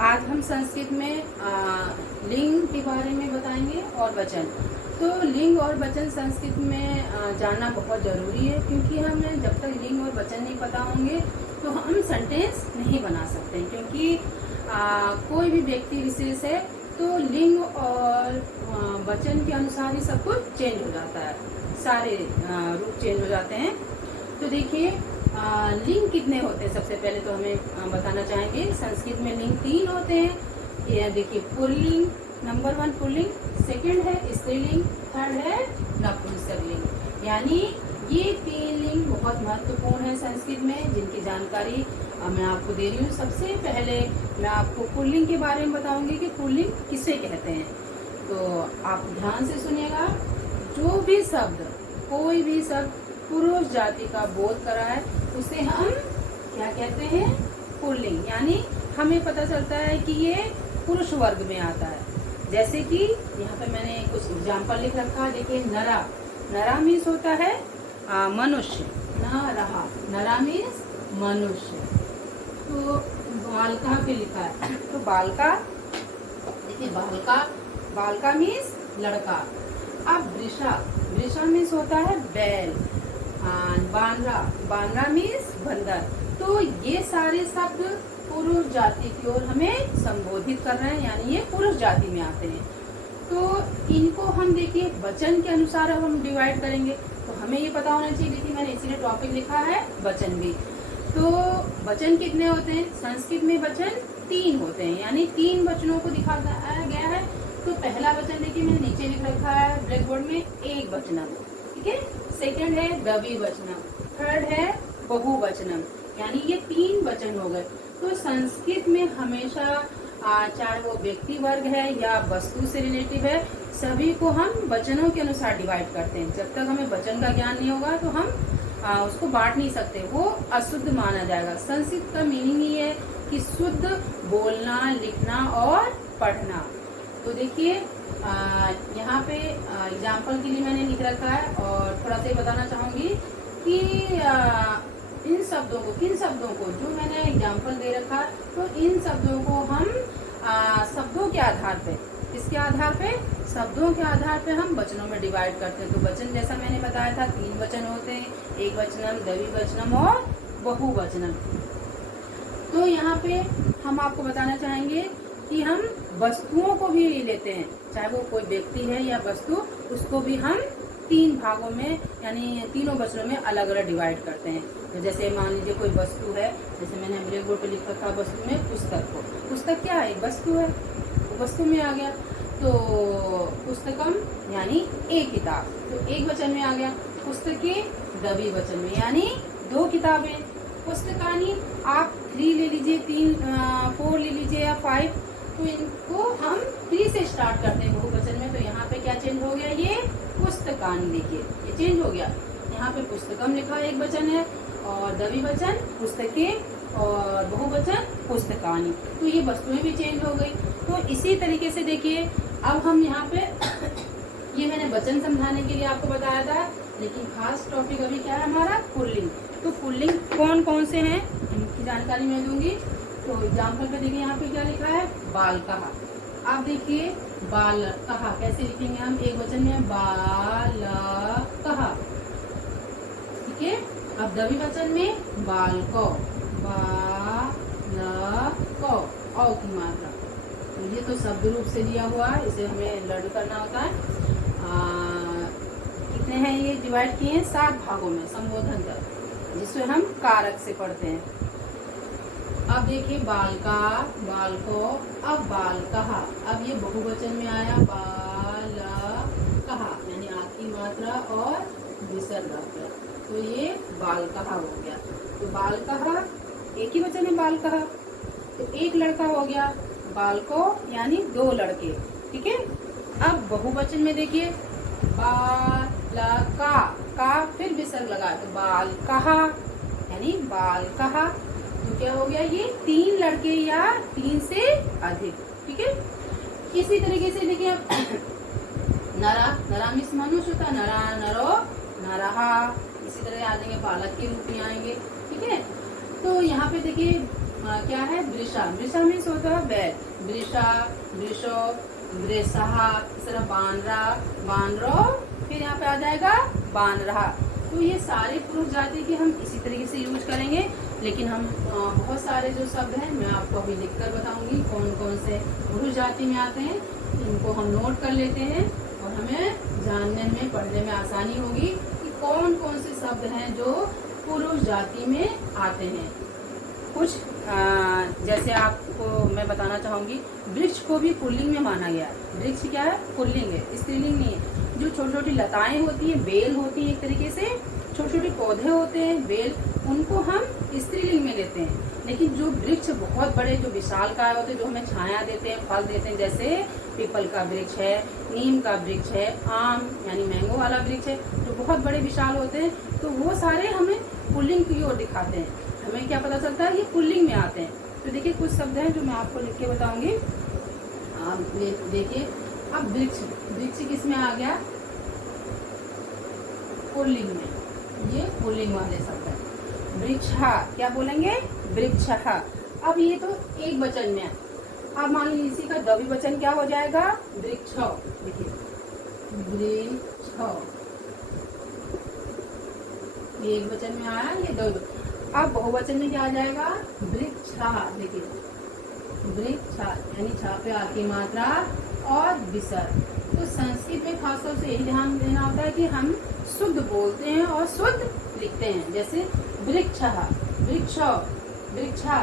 आज हम संस्कृत में लिंग के बारे में बताएंगे और वचन। तो लिंग और वचन संस्कृत में जानना बहुत ज़रूरी है, क्योंकि हमें जब तक लिंग और वचन नहीं पता होंगे तो हम सेंटेंस नहीं बना सकते। क्योंकि कोई भी व्यक्ति विशेष है तो लिंग और वचन के अनुसार ही सब कुछ चेंज हो जाता है, सारे रूप चेंज हो जाते हैं। तो देखिए लिंग कितने होते हैं, सबसे पहले तो हमें बताना चाहेंगे। संस्कृत में लिंग 3 होते हैं। ये देखिए पुल्लिंग, नंबर 1 पुल्लिंग, सेकंड है स्त्रीलिंग, थर्ड है नपुंसकलिंग। यानी ये 3 लिंग बहुत महत्वपूर्ण है संस्कृत में, जिनकी जानकारी मैं आपको दे रही हूँ। सबसे पहले मैं आपको पुल्लिंग के बारे में बताऊंगी कि पुल्लिंग किसे कहते हैं। तो आप ध्यान से सुनिएगा। जो भी शब्द, कोई भी शब्द पुरुष जाति का बोध करा है उसे हम क्या कहते हैं, पुल्लिंग। यानी हमें पता चलता है कि ये पुरुष वर्ग में आता है। जैसे कि यहाँ पे मैंने कुछ एग्जाम्पल लिख रखा है। देखिए नरा, नरा मीन्स होता है मनुष्य, नरहा, नरा मीन्स मनुष्य। तो बालका पे लिखा है, तो बालका, देखिए बालका, बालका मीन्स लड़का। अब वृषा, वृषा मीन्स होता है बैल। बानरा, बानरा मीन्स बंदर। तो ये सारे शब्द पुरुष जाति की ओर हमें संबोधित कर रहे हैं, यानी ये पुरुष जाति में आते हैं। तो इनको हम देखिए वचन के अनुसार अब हम डिवाइड करेंगे, तो हमें ये पता होना चाहिए। देखिए मैंने इसीलिए टॉपिक लिखा है वचन भी। तो वचन कितने होते हैं संस्कृत में? वचन 3 होते हैं, यानी 3 वचनों को दिखाया गया है। तो पहला वचन देखिए मैंने नीचे लिख रखा है ब्लैक बोर्ड में, एक वचनम, ठीक है। सेकंड है द्विवचनम, थर्ड है बहुवचनम, यानी ये 3 वचन हो गए। तो संस्कृत में हमेशा चाहे वो व्यक्ति वर्ग है या वस्तु से रिलेटिव है, सभी को हम वचनों के अनुसार डिवाइड करते हैं। जब तक हमें वचन का ज्ञान नहीं होगा तो हम उसको बांट नहीं सकते, वो अशुद्ध माना जाएगा। संस्कृत का मीनिंग ही है कि शुद्ध बोलना, लिखना और पढ़ना। तो देखिए यहाँ पे एग्जाम्पल के लिए मैंने लिख रखा है, और थोड़ा सा बताना चाहूंगी कि इन शब्दों को, किन शब्दों को, जो मैंने एग्जाम्पल दे रखा है, तो इन शब्दों को हम शब्दों के आधार पे, किसके आधार पे? शब्दों के आधार पे हम वचनों में डिवाइड करते हैं। तो वचन जैसा मैंने बताया था 3 वचन होते हैं, एक वचनम, द्विवचनम और बहुवचनम। तो यहाँ पे हम आपको बताना चाहेंगे कि हम वस्तुओं को भी लेते हैं, चाहे वो कोई व्यक्ति है या वस्तु, उसको भी हम 3 भागों में, यानी तीनों वचनों में अलग अलग डिवाइड करते हैं। तो जैसे मान लीजिए कोई वस्तु है, जैसे मैंने ब्लैक बोर्ड पे लिखा था वस्तु में पुस्तक को, पुस्तक क्या है? वस्तु है, वो वस्तु में आ गया। तो पुस्तकम यानी एक किताब, तो एक वचन में आ गया। पुस्तके द्विवचन में, यानी 2 किताबें। पुस्तकानी आप 3 ले लीजिए, 4 ले लीजिए या 5, तो इनको हम 3 से स्टार्ट करते हैं बहुवचन में। तो यहाँ पे क्या चेंज हो गया? ये पुस्तकानी, देखिए ये चेंज हो गया। यहाँ पे पुस्तकम लिखा एक वचन है, और द्विवचन पुस्तके, और बहुवचन पुस्तकानी। तो ये वस्तुएं भी चेंज हो गई। तो इसी तरीके से देखिए अब हम यहाँ पे ये मैंने वचन समझाने के लिए आपको बताया था, लेकिन खास टॉपिक अभी क्या है हमारा? पुल्लिंग। तो पुल्लिंग कौन कौन से हैं इनकी जानकारी मैं दूंगी। तो एग्जाम्पल पे देखिए यहाँ पे क्या लिखा है? बालकः। आप देखिए बालकः कैसे लिखेंगे हम? एक वचन में बालकः, ठीक है। अब द्विवचन में बालको, बालको, औ की मात्रा। तो ये तो शब्द रूप से लिया हुआ है, इसे हमें लर्न करना होता है। कितने हैं ये? डिवाइड किए हैं 7 भागों में संबोधन कर, जिससे हम कारक से पढ़ते हैं। अब देखिए बालका, बालको, अब बालकः। अब ये बहुवचन में आया बालकः, यानी आ की मात्रा और विसर्ग आ गया, तो ये बालकः हो गया। तो बालकः एक ही वचन है बालकः, तो एक लड़का हो गया। बालको यानी 2 लड़के, ठीक है। अब बहुवचन में देखिए बालका, का फिर विसर्ग लगा, तो बालकः यानी बालकः। तो क्या हो गया? ये 3 लड़के या 3 से अधिक, ठीक है। इसी तरीके से देखिए अब नरा, नरा मीन्स मनुष्य होता, नरा, नरो, नरहा। इसी तरह आ जाएंगे, बालक के रूप में आएंगे, ठीक है। तो यहाँ पे देखिए क्या है, वृषा। वृषा मीन्स होता है बैल, वृषा, वृषो, वृषहा, इस तरह बानरा, बानरो, फिर यहाँ पे आ जाएगा बानरहा। तो ये सारे पुरुष जाति के हम इसी तरीके से यूज करेंगे, लेकिन हम बहुत सारे जो शब्द हैं मैं आपको अभी लिखकर बताऊंगी कौन कौन से पुरुष जाति में आते हैं। इनको हम नोट कर लेते हैं और हमें जानने में, पढ़ने में आसानी होगी कि कौन कौन से शब्द हैं जो पुरुष जाति में आते हैं। कुछ जैसे आपको मैं बताना चाहूंगी, वृक्ष को भी पुल्लिंग में माना गया है। वृक्ष क्या है, पुल्लिंग है, स्त्रीलिंग नहीं है। जो छोटी छोटी लताएं होती हैं, बेल होती है, एक तरीके से छोटे छोटे पौधे होते हैं बेल, उनको हम स्त्रीलिंग में लेते हैं। लेकिन जो वृक्ष बहुत बड़े, जो विशालकाय होते हैं, जो हमें छाया देते हैं, फल देते हैं, जैसे पीपल का वृक्ष है, नीम का वृक्ष है, आम यानी मैंगो वाला वृक्ष है, जो बहुत बड़े विशाल होते हैं, तो वो सारे हमें पुल्लिंग की ओर दिखाते हैं। हमें क्या पता चलता है, ये पुल्लिंग में आते हैं। तो देखिए कुछ शब्द हैं जो मैं आपको लिख के बताऊंगी। आप देखिए, अब वृक्ष, वृक्ष किस में आ गया, पुल्लिंग में। ये पुल्लिंग वाले शब्द है। वृक्षा क्या बोलेंगे, वृक्षः। अब ये तो एक वचन में है। अब मान लीजिए इसी का द्विवचन क्या हो जाएगा, वृक्ष। देखिए वृक्ष, ये एक वचन में आया, ये द्विवचन। अब बहुवचन में क्या आ जाएगा, वृक्षा। देखिए वृक्षा यानी छा पे आती मात्रा और विसर्ग। तो संस्कृत में खासतौर से यही ध्यान देना होता है कि हम शुद्ध बोलते हैं और शुद्ध लिखते हैं। जैसे वृक्षः, वृक्ष, वृक्षा।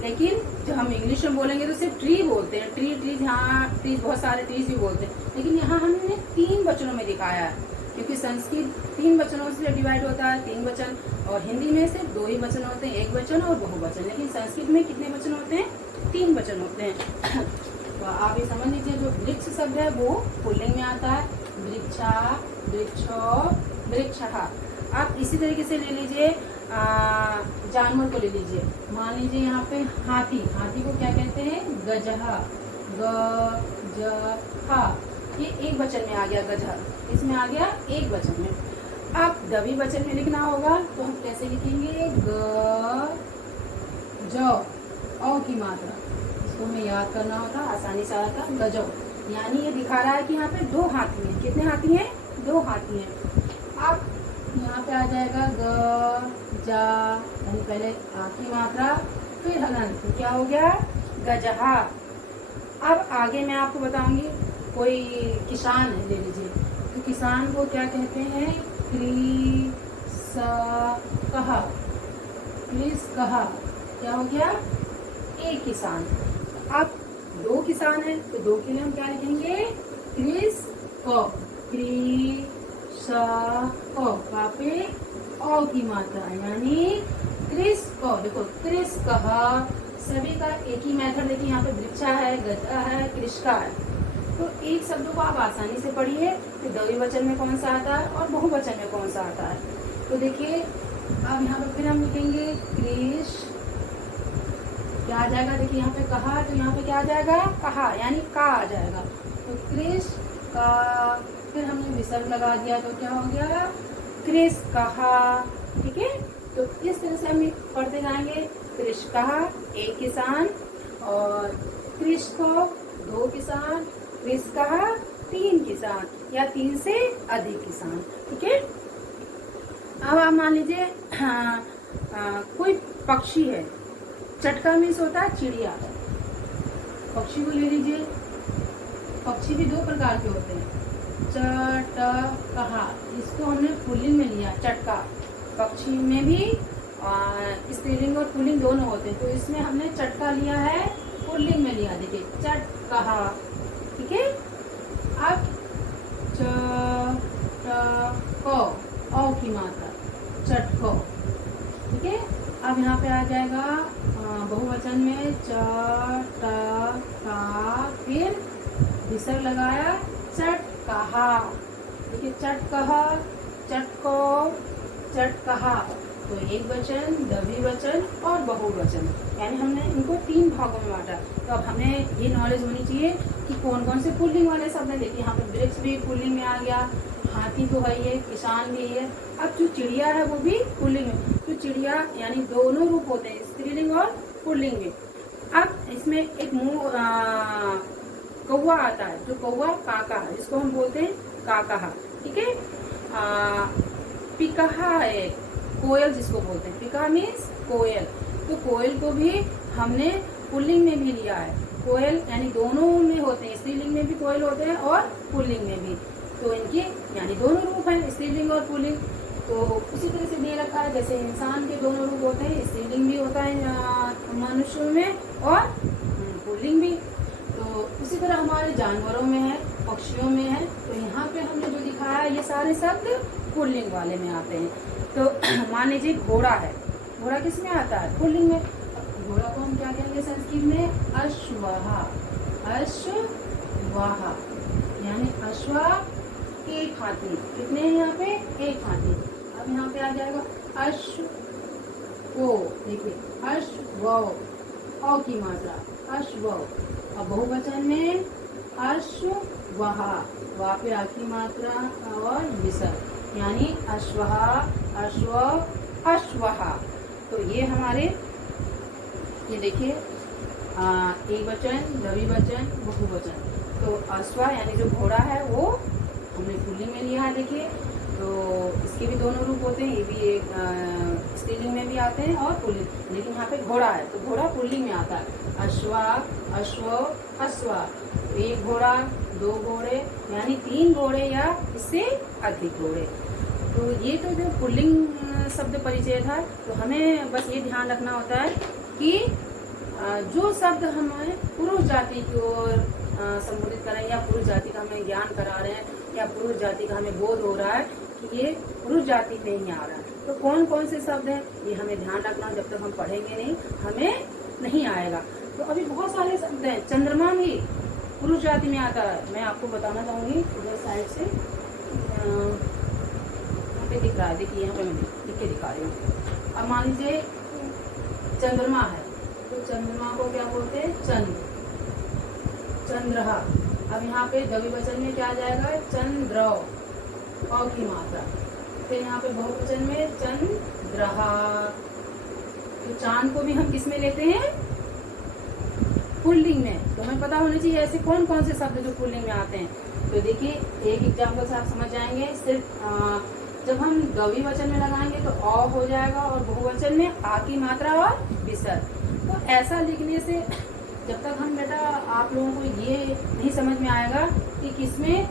लेकिन जब हम इंग्लिश में बोलेंगे तो सिर्फ ट्री बोलते हैं, ट्री, ट्रीज। हाँ, ट्रीज, बहुत सारे ट्रीज भी बोलते हैं, लेकिन यहाँ हमने 3 वचनों में दिखाया है, क्योंकि संस्कृत 3 वचनों से डिवाइड होता है, 3 वचन, और हिंदी में सिर्फ 2 ही वचन होते हैं, एक वचन और बहुवचन। लेकिन संस्कृत में कितने वचन होते हैं, 3 वचन होते हैं। तो आप ये समझ लीजिए, जो वृक्ष शब्द है वो पुल्लिंग में आता है, वृक्षा, वृक्षो, वृक्षः। आप इसी तरीके से ले लीजिए, जानवर को ले लीजिए। मान लीजिए यहाँ पे हाथी, हाथी को क्या कहते हैं, गजः, गजः। ये एक वचन में आ गया, गजः इसमें आ गया एक वचन में। अब द्विवचन में लिखना होगा तो हम कैसे लिखेंगे, ग, ज, औ की मात्रा, इसको हमें याद करना होगा, आसानी से आता, गजो। यानी ये दिखा रहा है कि यहाँ पे 2 हाथी हैं। कितने हाथी हैं, 2 हाथी हैं। अब यहाँ पे आ जाएगा ग, जा, यानी पहले आ की मात्रा, फिर हलन, तो क्या हो गया, गजहा। अब आगे मैं आपको बताऊंगी, कोई किसान है, ले लीजिए, तो किसान को क्या कहते हैं, कृषकः, कृषकः। क्या हो गया, एक किसान। अब 2 किसान है तो 2 के लिए हम क्या लिखेंगे, कृषक, कृषक, पे औ की मात्रा यानी कृषक। देखो कृषकः, सभी का एक ही मेथड। देखिए यहाँ पे वृक्षा है, गजा है, कृषका है। तो एक शब्दों को आप आसानी से पढ़िए कि द्विवचन में कौन सा आता है और बहुवचन में कौन सा आता है। तो देखिए अब यहाँ पे फिर हम लिखेंगे कृष, क्या आ जाएगा, देखिए यहाँ पे कहा, तो यहाँ पे क्या आ जाएगा, कहा, यानी का आ जाएगा। तो कृष का, फिर हमने विसर्ग लगा दिया तो क्या हो गया, कृष कहा। ठीक है, तो इस तरह से हम पढ़ते जाएंगे। कृष कहा, एक किसान, और कृष को 2 किसान, कृष कहा 3 किसान या 3 से अधिक किसान। ठीक है, अब आप मान लीजिए कोई पक्षी है, चटका मीन्स होता है चिड़िया। पक्षी को ले लीजिए, पक्षी भी 2 प्रकार के होते हैं, चटकहा, इसको हमने पुल्लिंग में लिया, चटका। पक्षी में भी स्त्रीलिंग और पुल्लिंग दोनों होते हैं, तो इसमें हमने चटका लिया है, पुल्लिंग में लिया। देखिए चटकहा। ठीक है, अब चटको, औ की मात्रा, चटको। ठीक है, अब यहाँ पे आ जाएगा बहुवचन में चटका, फिर विसर्ग लगाया, चटकहा। देखिए चटकहा, चटको, चटकहा। तो एक वचन, द्विवचन और बहुवचन, यानी हमने इनको 3 भागों में बांटा। तो अब हमें ये नॉलेज होनी चाहिए कि कौन कौन से पुल्लिंग वाले शब्द हैं। देखिए यहाँ पे वृक्ष भी पुल्लिंग में आ गया, हाथी तो है, ये किसान भी है। अब जो चिड़िया है वो भी पुल्लिंग में। तो चिड़िया यानी दोनों रूप होते हैं, स्त्रीलिंग और पुल्लिंग में। अब इसमें एक मुंह कौवा आता है, जो कौवा काका है, जिसको हम बोलते हैं काका, ठीक है। पिकहा है कोयल, जिसको बोलते हैं पिकहा मीन्स कोयल। तो कोयल को भी हमने पुल्लिंग में भी लिया है। कोयल यानी दोनों में होते हैं, स्त्रीलिंग में भी कोयल होते हैं और पुल्लिंग में भी। तो इनके यानी दोनों रूप हैं, स्त्रीलिंग और पुल्लिंग। तो उसी तरह से दे रखा है, जैसे इंसान के दोनों रूप होते हैं, स्त्रीलिंग भी होता है मनुष्यों में और पुल्लिंग भी। तो उसी तरह हमारे जानवरों में है, पक्षियों में है। तो यहाँ पे हमने जो दिखाया है ये सारे शब्द पुल्लिंग वाले में आते हैं। तो मान लीजिए घोड़ा है, घोड़ा किस में आता है? पुल्लिंग में। घोड़ा को हम क्या कहेंगे संस्कृत में? अश्वहा। अश्वहा यानी अश्व एक हाथी। कितने हैं यहाँ पे? एक हाथी। अब यहाँ पे आ जाएगा अश्व, देखिए अश्व, औ की मात्रा अश्व। अब बहुवचन में अश्वहा, वहाँ पे आ की मात्रा और विसर्ग यानी अश्वहा, अश्व, अश्वहा। तो ये हमारे, ये देखिए एकवचन, द्विवचन, बहुवचन। तो अश्वा यानी जो घोड़ा है वो हमने पुल्लिंग में लिया है। देखिए तो इसके भी दोनों रूप होते हैं, ये भी एक स्त्रीलिंग में भी आते हैं और पुल्लिंग। लेकिन यहाँ पे घोड़ा है तो घोड़ा पुल्लिंग में आता है। अश्वा, अश्व, अश्वा। एक घोड़ा, दो घोड़े यानी 3 घोड़े या इससे अधिक घोड़े। तो ये तो जो पुल्लिंग शब्द परिचय था। तो हमें बस ये ध्यान रखना होता है कि जो शब्द हमें पुरुष जाति की ओर संबोधित कर रहे हैं या पुरुष जाति का हमें ज्ञान करा रहे हैं या पुरुष जाति का हमें बोध हो रहा है कि ये पुरुष जाति में ही आ रहा है, तो कौन कौन से शब्द हैं ये हमें ध्यान रखना। जब तक हम पढ़ेंगे नहीं हमें नहीं आएगा। तो अभी बहुत सारे शब्द हैं। चंद्रमा भी पुरुष जाति में आता है। मैं आपको बताना चाहूंगी उधर साइड से, यहाँ पे दिख रहा है, देखिए यहाँ पे मैं लिख के दिखा रही हूँ। अब मान लीजिए चंद्रमा है, तो चंद्रमा को क्या बोलते हैं? चंद्र, चंद्रहा। अब यहाँ पे द्विवचन में क्या आ जाएगा? चंद्रौ, औ की मात्रा। फिर यहाँ पे बहुवचन में चंद्रहा। तो चांद को भी हम किस में लेते हैं? पुल्लिंग में। तो हमें पता होना चाहिए ऐसे कौन कौन से शब्द जो पुल्लिंग में आते हैं। तो देखिए एक एग्जाम्पल से आप समझ जाएंगे। सिर्फ जब हम द्विवचन में लगाएंगे तो अ हो जाएगा और बहुवचन में आ की मात्रा और विसर्ग। तो ऐसा लिखने से जब तक हम बेटा आप लोगों को ये नहीं समझ में आएगा कि किसमें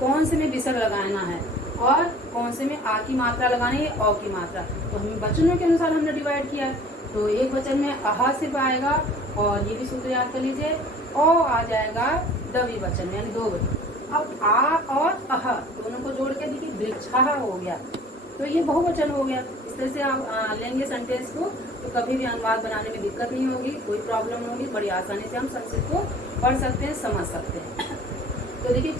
कौन से में विसर्ग लगाना है और कौन से में आ की मात्रा लगानी है, औ की मात्रा। तो हम वचनों के अनुसार हमने डिवाइड किया। तो एक वचन में अहा सिर्फ आएगा और ये भी सूत्र याद कर लीजिए, ओ आ जाएगा द्विवचन यानी 2 वचन। अब आ और अह दोनों को जोड़ के देखिए वृक्षः हो गया, तो ये बहुवचन हो गया। इस तरह से आप लेंगे सेंटेंस को तो कभी भी अनुवाद बनाने में दिक्कत नहीं होगी, कोई प्रॉब्लम होगी। बड़ी आसानी से हम संस्कृत को पढ़ सकते हैं, समझ सकते हैं। तो देखिए